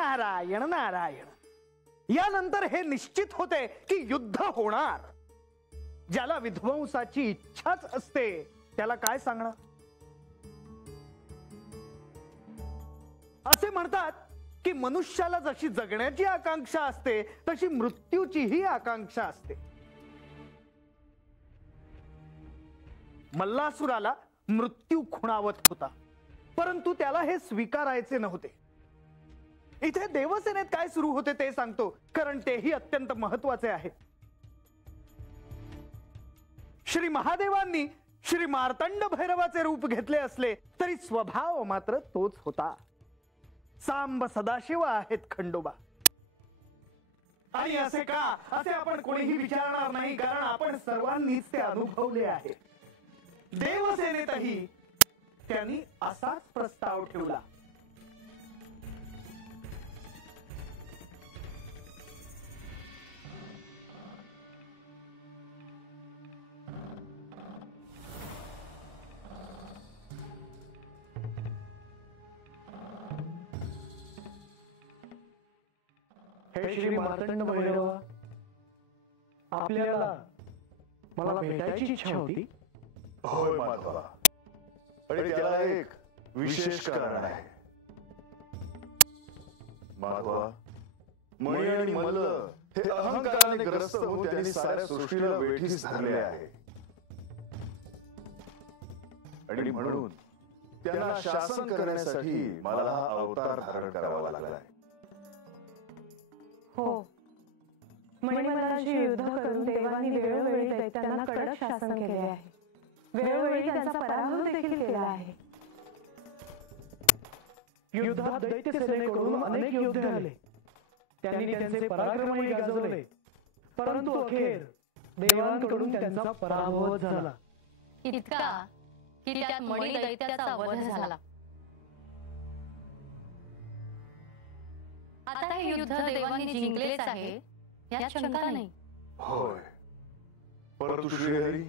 नारायण नारायण. यानंतर हे निश्चित होते की युद्ध होणार. ज्याला विध्वंसाची इच्छाच असते त्याला काय सांगणार. असे म्हणतात की मनुष्याला जशी जगण्याची आकांक्षा असते तशी मृत्यूचीही आकांक्षा असते. मल्लासुराला मृत्यू खुणावत होता, परंतु त्याला हे स्वीकारायचे नव्हते. इथे देवसेनेत काय सुरू होते ते सांगतो, कारण तेही अत्यंत महत्वाचे आहे. श्री महादेवांनी श्री मार्तंड भैरवाचे रूप घेतले असले तरी स्वभाव मात्र तोच होता. सांब सदाशिव आहेत खंडोबा. आणि असे का असे आपण कोणीही विचारणार नाही, कारण आपण सर्वांनीच ते अनुभवले आहे. देवसेनेतही त्यांनी असाच प्रस्ताव ठेवला. हे श्री मार्तंड भैरवा, आपल्याला मला भेटायची इच्छा होती. होय माधवा, आणि त्याला एक विशेष कारण आहे. माधवा, मणी आणि मल्ल हे अहंकाराने ग्रस्त होऊन त्यांनी साऱ्या सृष्टीला वेठीस धरले आहे. आणि म्हणून त्यांना शासन करण्यासाठी मला हा अवतार धारण करावा लागलाय. हो, मणिमल्लांशी युद्ध करून देवांनी वेळोवेळी दैत्यांना कडक शासन केले आहे. वेळोवेळी त्यांचा पराभव देखील केला आहे. युद्धात दैत्य सेनेकडून अनेक योद्धे आले. त्यांनी त्यांचे पराक्रमही गाजवले, परंतु अखेर देवांकडून त्यांचा पराभव झाला. इतका की त्यात मणी दैत्याचा वध झाला. आता हे युद्ध देवांनी जिंकलेच आहे यात शंका नाही. होय, परंतु श्रीहरी,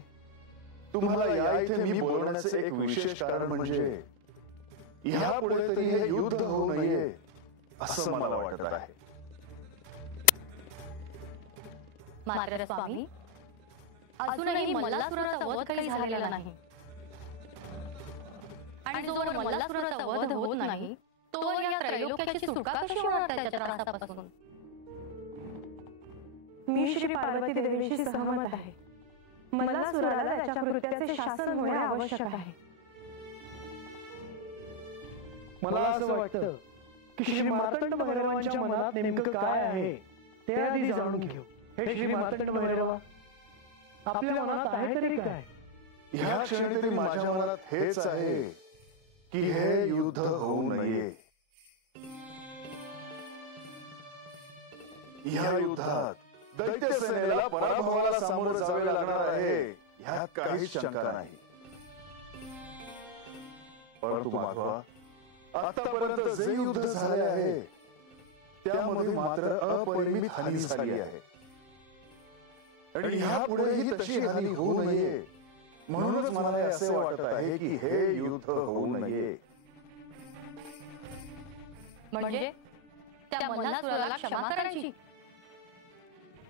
तुम्हाला या इथे मी बोलण्याचे एक विशेष कारण म्हणजे यापुढे तरी हे युद्ध होऊ नये असं मला वाटत आहे. मात्र स्वामी, अजूनही मल्लासुराचा वध काही झालेला नाही. आणि जोवर मल्लासुराचा वध होत नाही तोवर या त्रैलोक्याची सुटका कशी होणार त्याच्या त्रासापासून. मी श्री पार्वती देवीशी सहमत आहे. मल्लासुराला त्याच्या कृत्याचे शासन होणे आवश्यक आहे. मला असं वाटतं की श्री मार्तंड भैरवांच्या मनात नेमकं काय आहे ते आधी जाणून घेऊ. हे श्री मार्तंड भैरवा, आपल्या मनात आहे तरी काय? ह्या क्षणी तरी माझ्या मनात हेच आहे की हे युद्ध होऊ नये. या युद्धात दैत्य सेनेला पराभवाला सामोरं जावे लागणार आहे ह्यात काहीच शंका नाही. परंतु माधवा, आतापर्यंत जे युद्ध झाले आहे त्यामध्ये मात्र अपरिमित हानी झाली आहे. आणि ह्यापुढेही तशी हानी होऊ नये म्हणूनच मला असे वाटत आहे की हे युद्ध होऊ नये. म्हणजे त्या मल्लासुराला क्षमा करायची,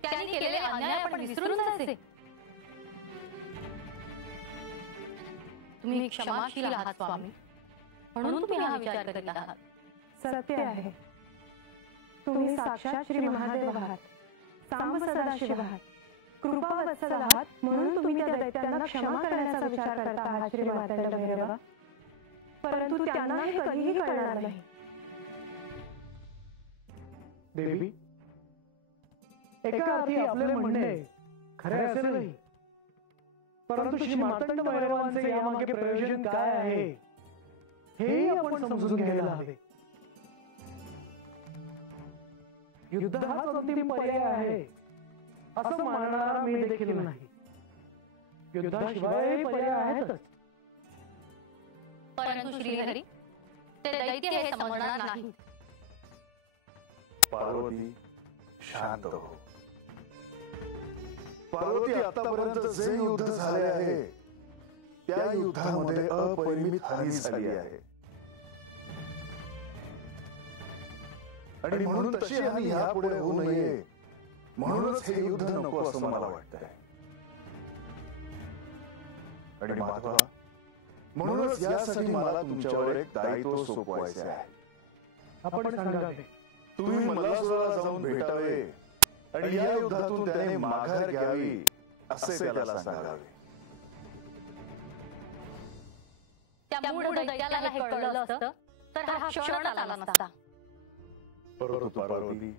त्यांनी केलेले अन्याय आपण विसरून जायचे. तुम्ही क्षमाशील आहात स्वामी, म्हणून तुम्ही हा विचार करीत आहात. सत्य आहे, तुम्ही साक्षात श्री महादेव आहात, सांब सदाशिव आहात, कृपावत्सल आहात, म्हणून तुम्ही त्या दैत्यांना क्षमा करण्याचा विचार करता आहात श्री मार्तंड भैरवा. परंतु त्यांना हे कधीही कळणार नाही. देवी, एका अर्थी आपले म्हणणे खरे असेलही, परंतु श्री मार्तंड भैरवांचे यामागे प्रयोजन काय आहे हेही आपण समजून घ्यायला हवे. युद्ध हाच अंतिम पर्याय आहे असं मानणारा मी देखील नाही. युद्धाशिवाय पर्याय आहेतच. परंतु श्रीहरी, ते दैत्य हे समजणार नाही. पार्वती, शांत हो. पार्वती, आतापर्यंत जे युद्ध झाले आहे त्या युद्धामध्ये अपरिमित हानी झाली आहे. आणि म्हणून तशी हानी यापुढे होऊ नये म्हणूनच हे युद्ध नको असं मला वाटतंय. आणि माधवा, म्हणूनच यासाठी मला तुमच्यावर एक दायित्व सोपवायचे आहे. आपण सांगावे. तुम्ही मल्लासुराला जाऊन भेटावे आणि या युद्धातून त्याने माघार घ्यावी असे त्याला सांगावे. त्या मूळ दैत्याला हे कळलं असतं तर हा क्षण आला नसता. परंतु पार्वती,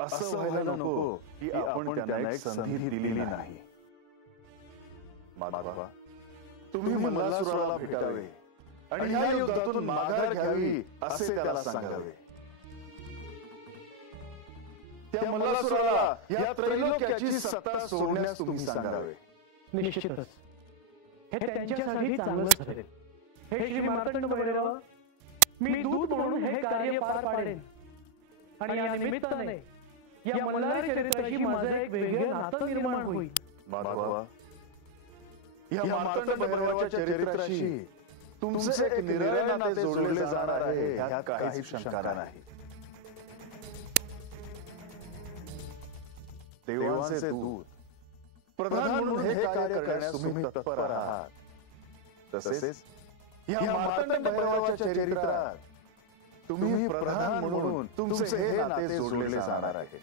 असं व्हायला नको की आपण त्यांना एक संधी दिली नाही. माधवा, तुम्ही मल्लासुराला भेटावे आणि या युद्धातून माघार घ्यावी असे त्याला सांगावे. त्या मल्लासुराला या त्रैलोक्याची सत्ता सोडण्यास तुम्ही सांगावे. निश्चितच हे त्यांच्यासाठी चांगलंच ठरेल. हे श्री मार्तंड भैरवा, मी दूत म्हणून हे कार्य पार पाडेन आणि या निमित्ताने या मल्हारी चरित्राशी माझं एक वेगळं नातं निर्माण होईल. माधवा, या मार्तंड भैरवाच्या चरित्राशी तुमचे एक निराळे नाते जोडले जाणार आहे ह्यात काहीच शंका नाही. देवांचे दूत प्रधान म्हणून हे कार्य करण्यास तुम्ही तत्पर आहात. तसेच या मार्तंड भैरवाच्या चरित्रात तुम्ही प्रधान म्हणून तुमचे हे नाते जोडले जाणार आहे.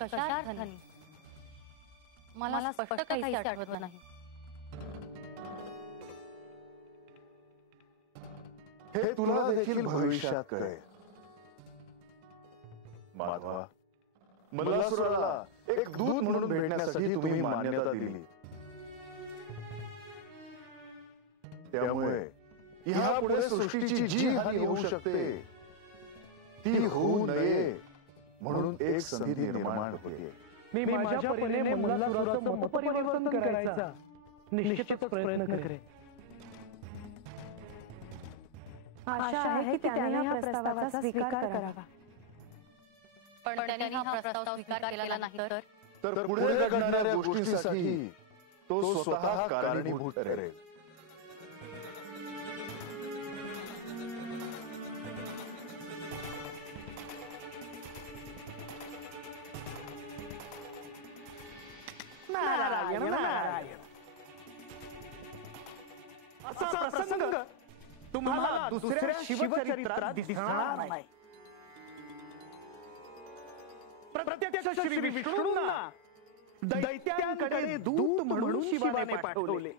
कशा अर्थाने? मला स्पष्ट काही आठवत नाही. हे तुला देखील भविष्यात कळेल. माधवा, मल्लासुराला एक दूत म्हणून भेटण्यासाठी तुम्ही मान्यता दिली. त्यामुळे यापुढे सृष्टीची जी हानी होऊ शकते ती होऊ नये म्हणून एक संधी निर्माण होते. मी माझ्या परीने मल्लासुराचं मतपरिवर्तन करायचा निश्चितच प्रयत्न करेन. आशा आहे की त्याने या प्रस्तावाचा स्वीकार करावा. पण त्यांनी हा प्रस्ताव स्वीकार केला नाही तर पुढे घडणाऱ्या गोष्टींसाठी तो स्वतः कारणीभूत ठरेल. नारायण नारायण. असा प्रसंग तुम्हाला दुसऱ्या शिवचरित्रात दिसणार नाही. प्रत्यक्ष श्री विष्णूंना दैत्यांकडे दूत म्हणून शिवाने पाठवले.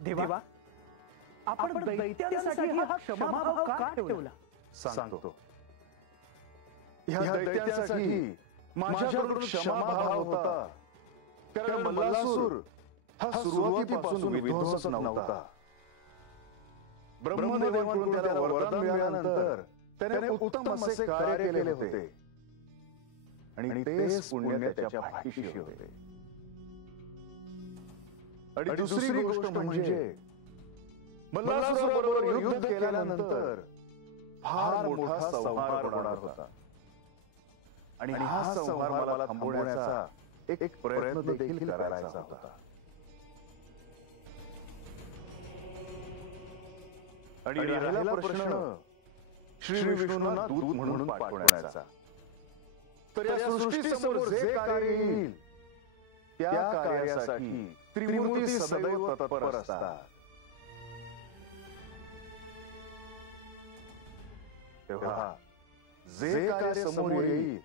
देवा, आपण दैत्यांसाठी हा क्षमाभाव का ठेवला? सांगतो. ह्या दैत्यांसाठी माझ्याकडून क्षमाभाव होता. कारण मल्लासूर हा सुरुवातीपासून विध्वंसक नव्हता. ब्रह्मदेवांकडून त्याला वरदान मिळाल्यानंतर त्याने उत्तम असे कार्य केले होते आणि तेच पुण्य त्याच्या पाठीशी होते. आणि दुसरी गोष्ट म्हणजे मल्लासुराबरोबर युद्ध केल्यानंतर फार मोठा संहार होणार होता आणि हा संहार मला थांबवण्याचा एक प्रयत्न देखील करायचा होता. आणि राहिला प्रश्न श्री विष्णूंना दूत म्हणून पाठवण्याचा. तर या सृष्टीसमोर जे कार्य येईल त्या कार्यासाठी त्रिमूर्ती सदैव तत्पर असतात. तेव्हा जे कार्य समोर येईल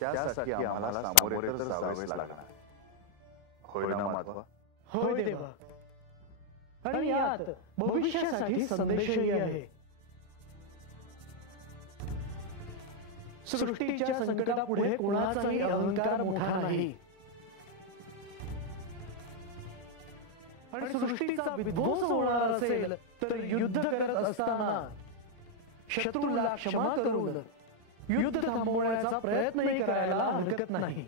त्यासाठी आम्हाला सामोरे तर जावेच लागणार. होय ना माधवा? होय देवा. आणि यात भविष्यासाठी संदेशही आहे. सृष्टीच्या संकटापुढे कोणाचाही अहंकार मोठा नाही आणि सृष्टीचा विध्वंस होणार असेल तर युद्ध करत असताना शत्रूला क्षमा करून युद्ध थांबवण्याचा प्रयत्नही करायला हरकत नाही.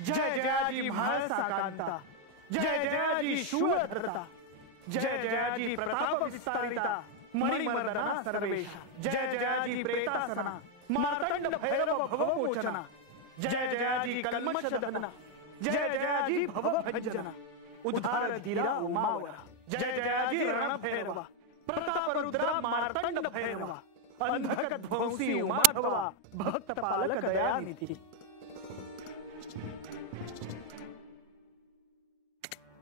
जय जयाजी म्हाळसा कांता, जय जयाजी शूरधरता, जय जयाजी प्रताप विस्तारिता, मणिमर्दना सर्वेशा, जय जयाजी प्रेतासना, मार्तंड भैरव भवमोचना, जय जयाजी कल्मषदहना, जय जयाजी भवभंजना, उद्धार धीरा उमावरा, जय जयाजी रणभैरवा, प्रताप रुद्रा मार्तंड भैरवा, अंधक ध्वंसी उमाधवा, भक्त पालक दयानिधी.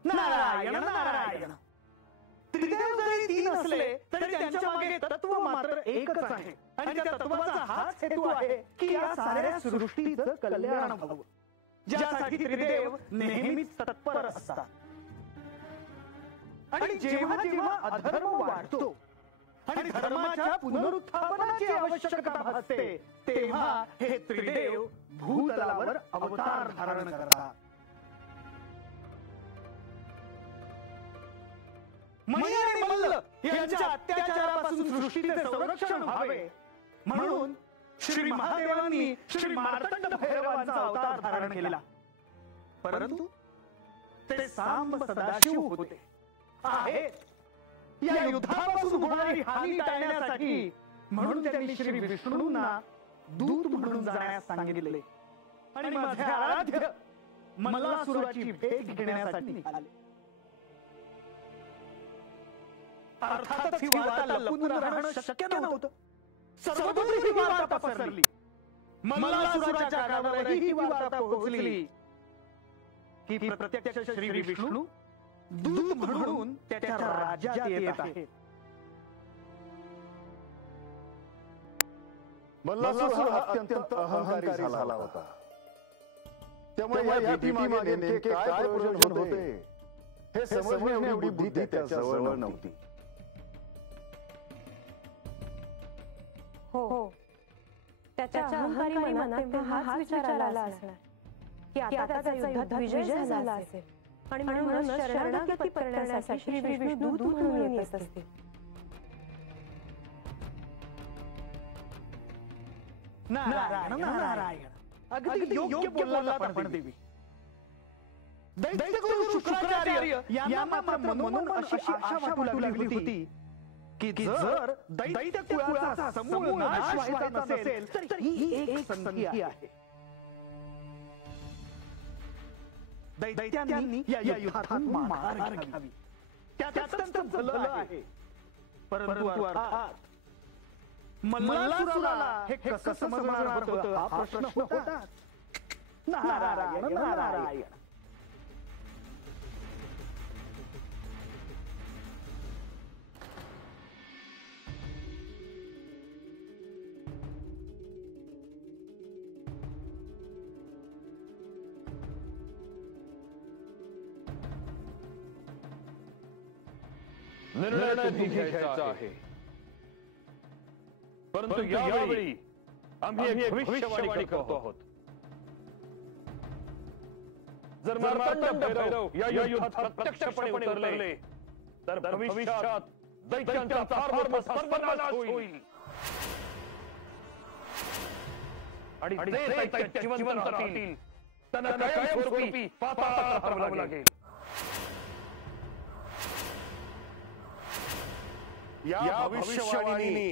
नारायण नारायण. त्रिदेव जरी तीन असले तरी त्यांच्या मागे तत्व मात्र एकच आहे आणि त्या तत्वाचा हाच हेतू आहे की या साऱ्या सृष्टीचं कल्याण व्हावं, ज्यासाठी त्रिदेव नेहमीच तत्पर असतात. आणि जेव्हा जेव्हा अधर्म वाढतो आणि धर्माच्या पुनरुत्थापनाची आवश्यकता भासते तेव्हा हे त्रिदेव भूतलावर अवतार धारण करतात. मणी आणि मल्ल यांच्या अत्याचारापासून सृष्टीचे संरक्षण व्हावे म्हणून श्री महादेवांनी श्री मार्तंड भैरवांचा अवतार धारण केला. परंतु ते सांब सदाशिव होते आहेत. या युद्धापासून होणारी हानी टाळण्यासाठी म्हणून त्यांनी श्री विष्णूंना दूत म्हणून जाण्यास सांगितले आणि माझे आराध्य मल्लासुराची भेट घेण्यासाठी निघाले. अर्थातच ही वार्ता लपून राहणं शक्य नव्हतं. सर्वदूर ही वार्ता पसरली. मल्लासुराच्या कानावरही ही वार्ता पोहोचली की प्रत्यक्ष श्री विष्णू दूत म्हणून त्याच्या राज्यात येत आहेत. मल्लासुर हा अत्यंत अहंकारी झाला होता. त्यामुळे या भीतीमागे नेमके काय प्रयोजन होते हे समजणे एवढी बुद्धी त्याच्या जवळ नव्हती. हो, त्याच्या अहंकारी मनात तेव्हा हाच विचार आला असणार की आता त्याचा युद्धात विजय झाला असेल आणि म्हणून शरणागती करण्यासाठी श्री विष्णू दूत म्हणून येत असते. नारायण नारायण. अगदी योग्य बोललात आपण देवी. दैत्यगुरु शुक्राचार्य यांना मात्र मनोमन अशी आशा वाटू लागली होती की जर दैत्य कुळाचा समूळ नाश व्हायचा नसेल तर ही एक संधी आहे. दैत्यांनी या युद्धात माघार घ्यावी त्यातच त्यांचं भलं आहे. परंतु अर्थात मल्लासुराला हे कसं समजणार होतं हा प्रश्न होता. नारायण नारायण. निर्णय तुम्ही घ्यायचा आहे. परंतु यावेळी आम्ही एक भविष्यवाणी करतो आहोत. जर मार्तंड भैरव या युद्धात प्रत्यक्षपणे उतरले तर भविष्यात दैत्यांचा फार मोठा सर्वनाश होईल आणि जे दैत्य जिवंत राहतील त्यांना कायमस्वरूपी पाताळात हरवावं लागेल. या भविष्यवाणीने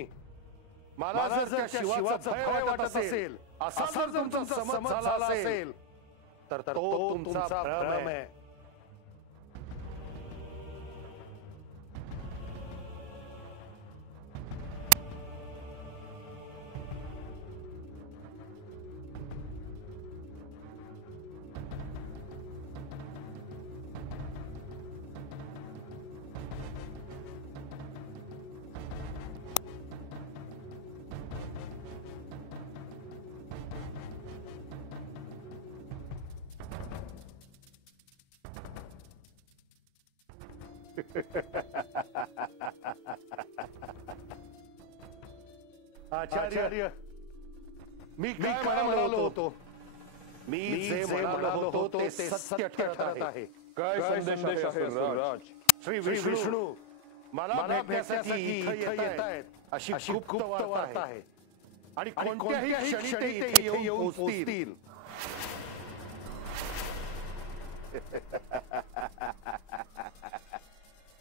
मला जर त्या शिवाचं भय वाटत असेल असा जर तुमचा समज झाला असेल तर तो तुमचा भ्रम आहे. आचार्य मी काय म्हणालो होतो. मी जे म्हणालो होतो ते सत्य ठरत आहे. काय संदेश आहे राज? श्री विष्णू मला भेटण्यासाठी इथे येत आहेत अशी गुप्त वार्ता आहे आणि कोणत्याही क्षणी ते इथे येऊन पोहोचतील.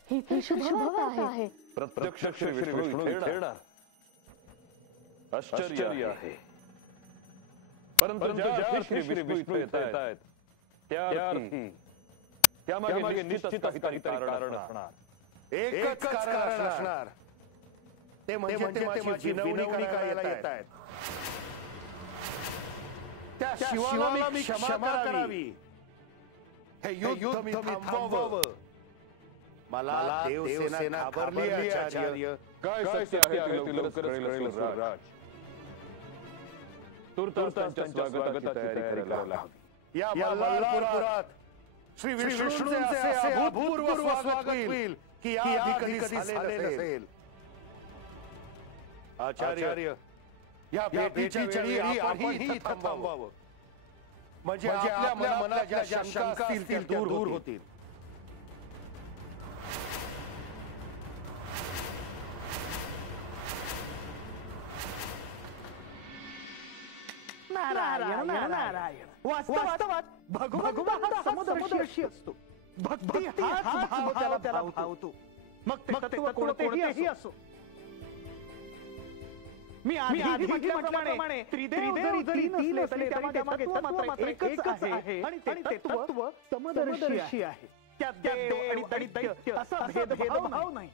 ही शुभ वार्ता आहे. प्रत्यक्ष श्री विष्णू इथे येणार. आश्चर्य आहे. परंतु ज्या श्री विष्णू येत आहेत त्या अर्थी त्यामागे निश्चित काहीतरी कारण असणार. एकच कारण असणार. ते म्हणजे माझी विनवणी करायला येत आहेत. त्या शिवाला मी क्षमा करावी. हे युद्ध मी थांबवावं. मला देवसेना घाबरली आचार्य. काय सत्य आहे ते लवकरच कळेल सुरराज. तुर्तास त्यांच्या स्वागताची तयारी करायला हवी. या मल्हारपुरात श्री विष्णूंचे असे अभूतपूर्व स्वागत होईल की याआधी कधी झाले नसेल. आचार्य, या भेटीच्या वेळी आपणही थांबावं. म्हणजे आपल्या मनातल्या ज्या शंका असतील त्या दूर होतील. नारायण नारायण. वास्तवात भगवंत हा समदर्शी असतो. भक्ती हाच भाव त्याला भावतो. मग ते तत्व कोणतेही असो. मी आधी म्हटल्याप्रमाणे त्रिदेव जरी तीन असले तरी त्यामागे तत्व मात्र एकच आहे आणि ते तत्व समदर्शी आहे. त्यात देव आणि दैत्य असा भेदभाव नाही.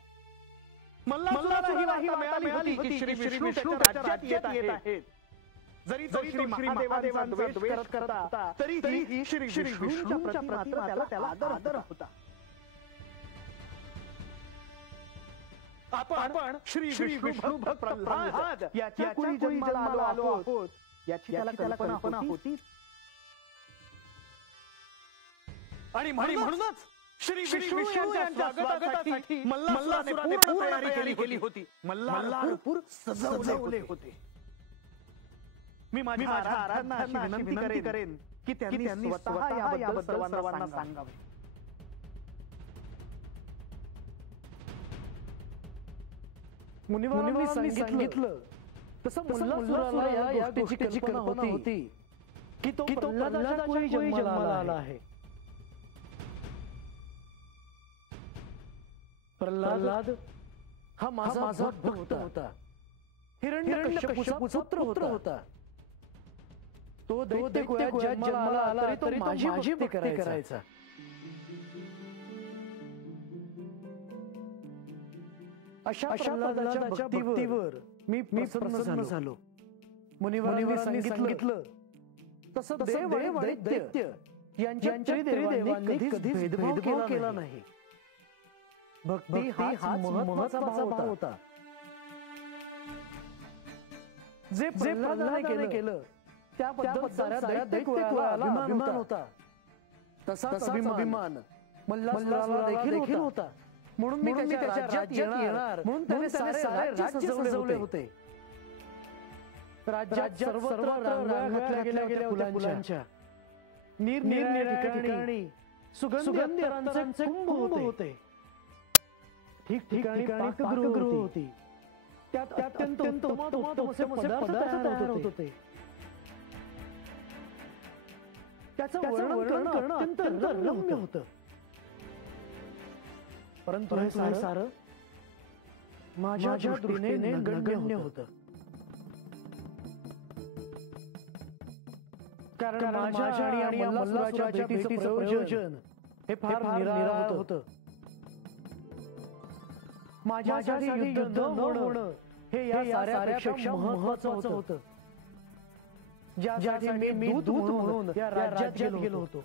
मल्हारही वार्ता मिळाली होती की श्री विष्णू त्याच्या राज्यात येत आहेत. जरी तो श्री महादेवांचा द्वेष करत होता तरीही श्री विष्णूच्या प्रती मात्र त्याला आदर होता. आपण श्री विष्णू भक्त प्रल्हाद याच्या कुळी जन्माला आलो आहोत याची त्याला कल्पना होती. आणि म्हणूनच श्री विष्णू यांच्या स्वागतासाठी मल्हाराने पूर्ण तयारी केली होती. मल्हारपूर सजवले होते. मी माझ्या आराध्यांना विनंती करेन की त्यांनी स्वतः याबद्दल सर्वांना सांगावे. मुनिवरांनी सांगितलं तसं मल्हाराला या गोष्टीची कल्पना होती की तो प्रल्हादाच्या कुळी जन्माला आला आहे. प्रल्हाद हा माझा भक्त होता. हिरण्यकश्यपूचा पुत्र होता. तो दैत्य जन्माला आला तरी तो माझी भक्ती करायचा. अशा प्रल्हादाच्या भक्तीवर मी प्रसन्न झालो. मुनिवरांनी सांगितलं तसं देव आणि दैत्य यांच्या त्रिदेवांनी कधीच भेदभाव केला नाही. भक्ती हाच महत्त्वाचा भाव होता. जे प्रल्हादाने केलं त्याबद्दल साऱ्या दैत्याला अभिमान होता. तसाच अभिमान मल्हाराला देखील होता. म्हणून मी त्याच्या राज्यात येणार म्हणून त्याने सारे राज्य सजवले होते. राज्यात सर्वत्र रांगा घातल्या गेल्या फुलांच्या. निरनिराळ्या ठिकाणी सुगंधी अत्तरांचे कुंभ होते. ठिकठिकाणी पाकगृह होती. त्यात अत्यंत उत्तम असे पदार्थ तयार होत होते. त्याचं वर्णन करणं अत्यंत रम्य होतं. परंतु हे सारं माझ्या दृष्टीने नगण्य होतं. कारण माझ्या आणि मल्हाराच्या भेटीचं प्रयोजन हे फार निराळं होतं. माझ्यासाठी युद्ध न होणं हे या साऱ्यापेक्षा महत्त्वाचं होतं. ज्यासाठी मी दूत म्हणून या राज्यात गेलो होतो.